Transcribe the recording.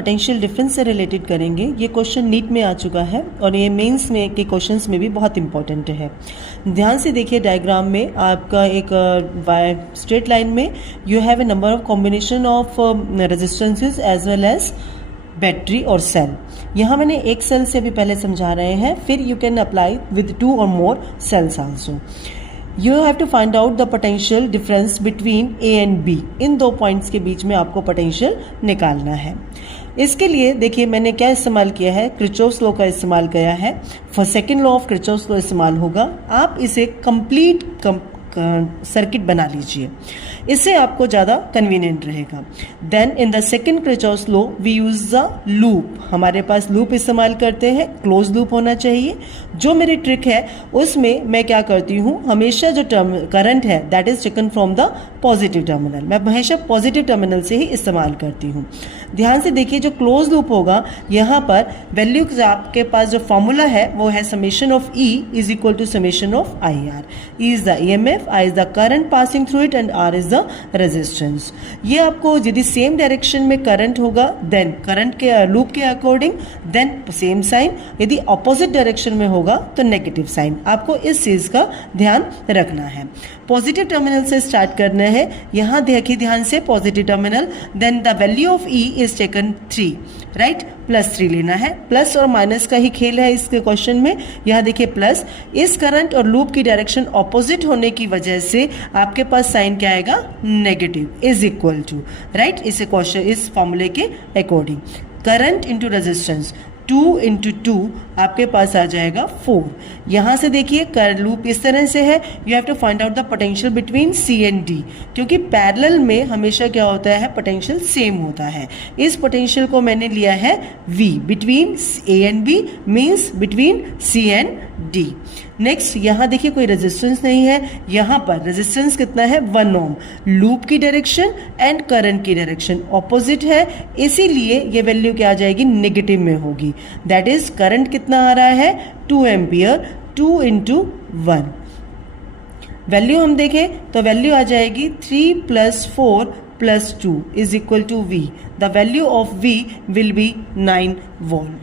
Potential difference से related करेंगे। ये क्वेश्चन नीट में आ चुका है और ये मेंस में के क्वेश्चंस में भी बहुत इंपॉर्टेंट है। ध्यान से देखिए, डायग्राम में आपका एक स्ट्रेट लाइन में you have a number of combination of resistances as well as battery और सेल। यहाँ मैंने एक सेल से भी पहले समझा रहे हैं, फिर यू कैन अप्लाई विद 2 और more cells also. You have to find out the potential difference between A and B। इन दो पॉइंट्स के बीच में आपको पोटेंशियल निकालना है। इसके लिए देखिए मैंने क्या इस्तेमाल किया है, किरचॉफ्स लॉ का इस्तेमाल किया है। For second law of Kirchhoff's law इस्तेमाल होगा। आप इसे कंप्लीट सर्किट बना लीजिए, इससे आपको ज़्यादा कन्वीनियंट रहेगा। Then in the second Kirchhoff's law we use the loop. हमारे पास लूप इस्तेमाल करते हैं, क्लोज लूप होना चाहिए। जो मेरी ट्रिक है उसमें मैं क्या करती हूँ, हमेशा जो करंट है that is taken from the positive terminal, मैं हमेशा पॉजिटिव टर्मिनल से ही इस्तेमाल करती हूँ। ध्यान से देखिए, जो क्लोज लूप होगा यहाँ पर वैल्यू आपके पास जो फॉर्मूला है वो है summation of E is equal to summation of IR। E is the EMF, I is the current passing through it and R is the resistance। ये आपको यदि सेम डायरेक्शन में करंट होगा देन करंट के loop के according then same sign, यदि opposite direction में होगा तो नेगेटिव साइन। आपको इस चीज का ध्यान रखना है। पॉजिटिव टर्मिनल से स्टार्ट करना है। यहाँ देखिए ध्यान से, positive terminal, then the value of E is taken 3, right, +3 लेना है। प्लस और माइनस का ही खेल है इसके क्वेश्चन में। यहाँ देखिए प्लस, इस करंट और लूप की डायरेक्शन ऑपोजिट होने की वजह से आपके पास साइन क्या आएगा, negative, is equal to, right, इस क्वेश्चन इस फॉर्मूले के अकॉर्डिंग करंट इंटू रेजिस्टेंस 2 × 2 आपके पास आ जाएगा 4। यहाँ से देखिए कर लूप इस तरह से है, you have to find out the potential between C and D, क्योंकि पैरेलल में हमेशा क्या होता है, पोटेंशियल सेम होता है। इस पोटेंशियल को मैंने लिया है V, between A and B means between C and D। Next यहाँ देखिए कोई रेजिस्टेंस नहीं है, यहाँ पर रेजिस्टेंस कितना है, 1 ओम। लूप की डायरेक्शन एंड करंट की डायरेक्शन ऑपोजिट है, इसीलिए ये वैल्यू क्या आ जाएगी, नेगेटिव में होगी। दैट इज करंट कितना आ रहा है, 2 एम्पियर, 2 × 1। वैल्यू हम देखें तो वैल्यू आ जाएगी 3 + 4 + 2 is equal to V। The value of V will be 9 volt.